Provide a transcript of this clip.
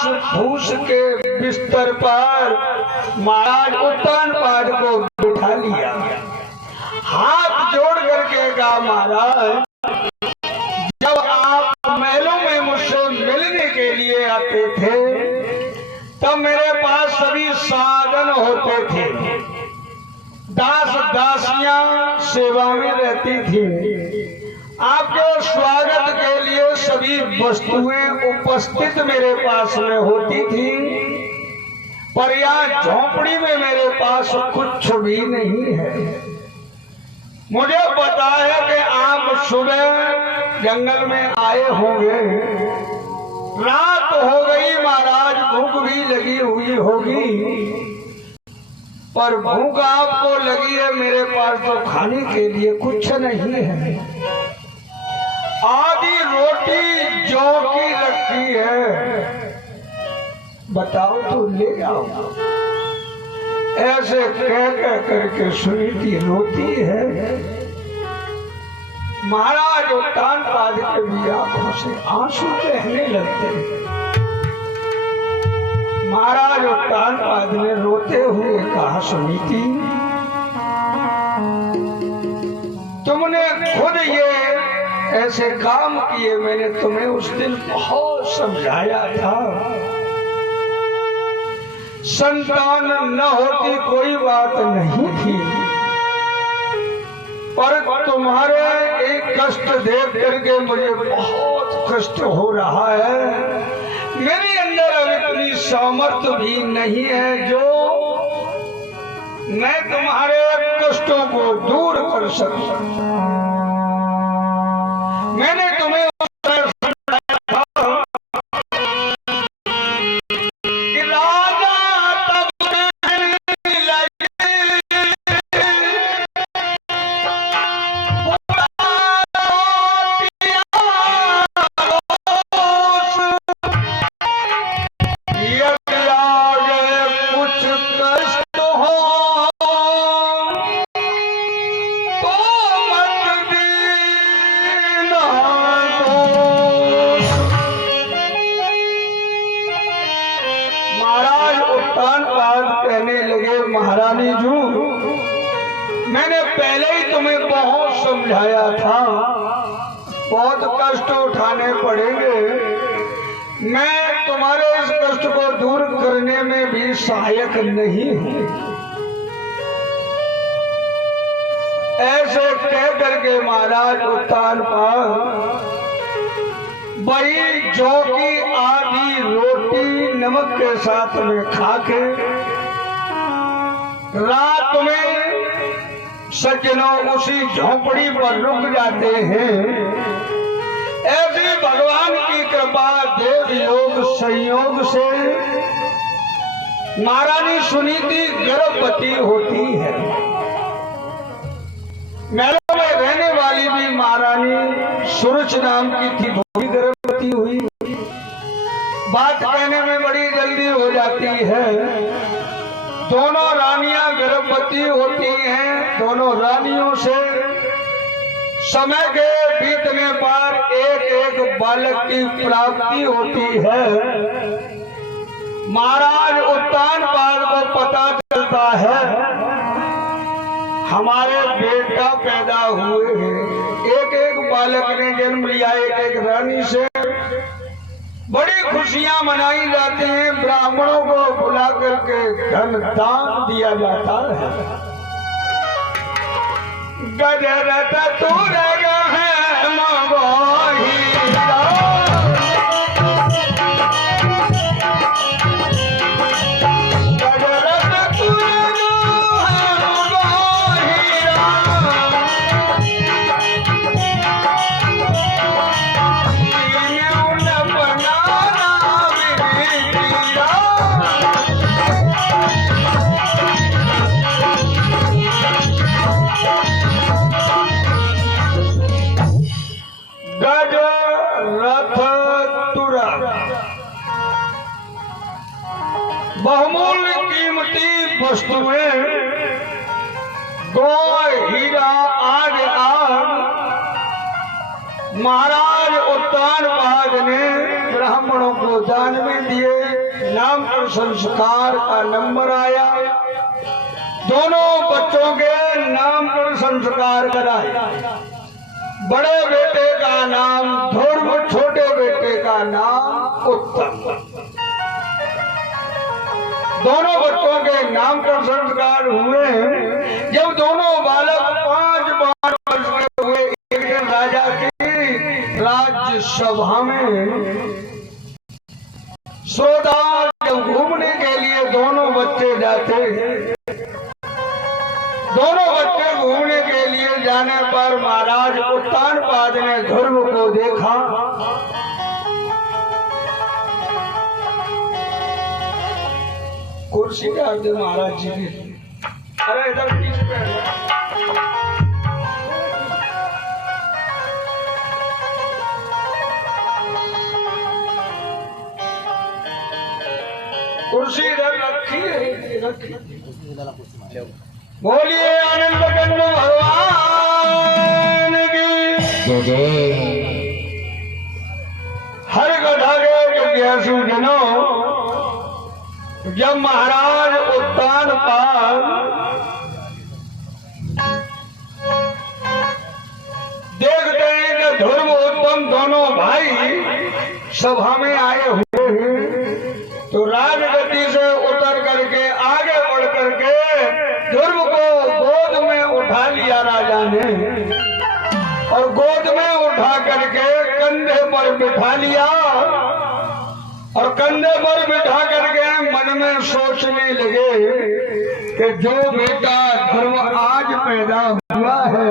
घास फूस के बिस्तर पर महाराज उत्तानपाद को बिठा लिया। हाथ जोड़ करके कहा, महाराज जब आप महलों में मुझसे मिलने के लिए आते थे तब मेरे पास सभी साधन होते थे, दास दासियां सेवा में रहती थी, आपके स्वागत के लिए सभी वस्तुएं उपस्थित मेरे पास में होती थी, पर यहाँ झोपड़ी में मेरे पास कुछ भी नहीं है। मुझे पता है कि आप सुबह जंगल में आए होंगे, रात हो गई, महाराज भूख भी लगी हुई होगी, पर भूख आपको लगी है, मेरे पास तो खाने के लिए कुछ नहीं है। आधी रोटी जौ की रखी है, बताओ तो ले आओ। ऐसे कह करके सुनीति रोती है। महाराज उत्तानपाद के भी आंखों से आंसू बहने लगते हैं। महाराज उत्तानपाद ने रोते हुए कहा, सुनीति तुमने खुद ये ऐसे काम किए, मैंने तुम्हें उस दिन बहुत समझाया था, संतान न होती कोई बात नहीं थी, पर तुम्हारे एक कष्ट देख करके मुझे बहुत कष्ट हो रहा है। मेरे अंदर अब इतनी सामर्थ्य भी नहीं है जो मैं तुम्हारे कष्टों को दूर कर सकूं। मैंने तुम्हें महारानी जू, मैंने पहले ही तुम्हें बहुत समझाया था, बहुत कष्ट उठाने पड़ेंगे, मैं तुम्हारे इस कष्ट को दूर करने में भी सहायक नहीं हूं। ऐसे कह करके महाराज उत्तानपाद वही जौ की आधी रोटी नमक के साथ में खा के रात में सज्जनों उसी झोपड़ी पर रुक जाते हैं। ऐसी भगवान की कृपा देव योग संयोग से महारानी सुनीति गर्भवती होती है। महलों में रहने वाली भी महारानी सुरुच नाम की थी, वो भी गर्भवती हुई। बात कहने में बड़ी जल्दी हो जाती है। दोनों रानियां गर्भवती होती हैं। दोनों रानियों से समय के बीतने पर एक एक बालक की प्राप्ति होती है। महाराज उत्तानपाद को पता चलता है हमारे बेटा पैदा हुए हैं। एक एक बालक ने जन्म लिया एक एक रानी से। बड़ी खुशियां मनाई जाती हैं। ब्राह्मणों को बुला करके धन दान दिया जाता है। गजरत तुरग है मगोही बहुमूल्य कीमती वस्तुएं गोल्ड हीरा आदि महाराज उत्तानपाद ने ब्राह्मणों को दान में दिए। नामकरण संस्कार का नंबर आया। दोनों बच्चों के नामकरण संस्कार कराए। बड़े बेटे का नाम ध्रुव, छोटे बेटे का नाम उत्तम। दोनों बच्चों के नामकरण संस्कार हुए। जब दोनों बालक 5 वर्ष के हुए, एक दिन राजा की राज्य सभा में श्रोता जब घूमने के लिए दोनों बच्चे जाते, दोनों बच्चे घूमने के लिए जाने पर महाराज उत्तानपाद ने ध्रुव को देखा। कुर्सी डाल दे महाराज जी की। अरे इधर पीछे पे कुर्सी इधर रखी है। बोलिए आनंद कंद भगवान की। हर कथा के जिज्ञासु जनों, जब महाराज उत्तानपाद देखते हैं कि ध्रुव उत्तम दोनों भाई सभा में आए हुए हैं, तो राजगद्दी से उतर करके आगे बढ़ करके ध्रुव को गोद में उठा लिया राजा ने, और गोद में उठा करके कंधे पर बिठा लिया, और कंधे पर बिठा करके मन में सोचने लगे कि जो बेटा ध्रुव आज पैदा हुआ है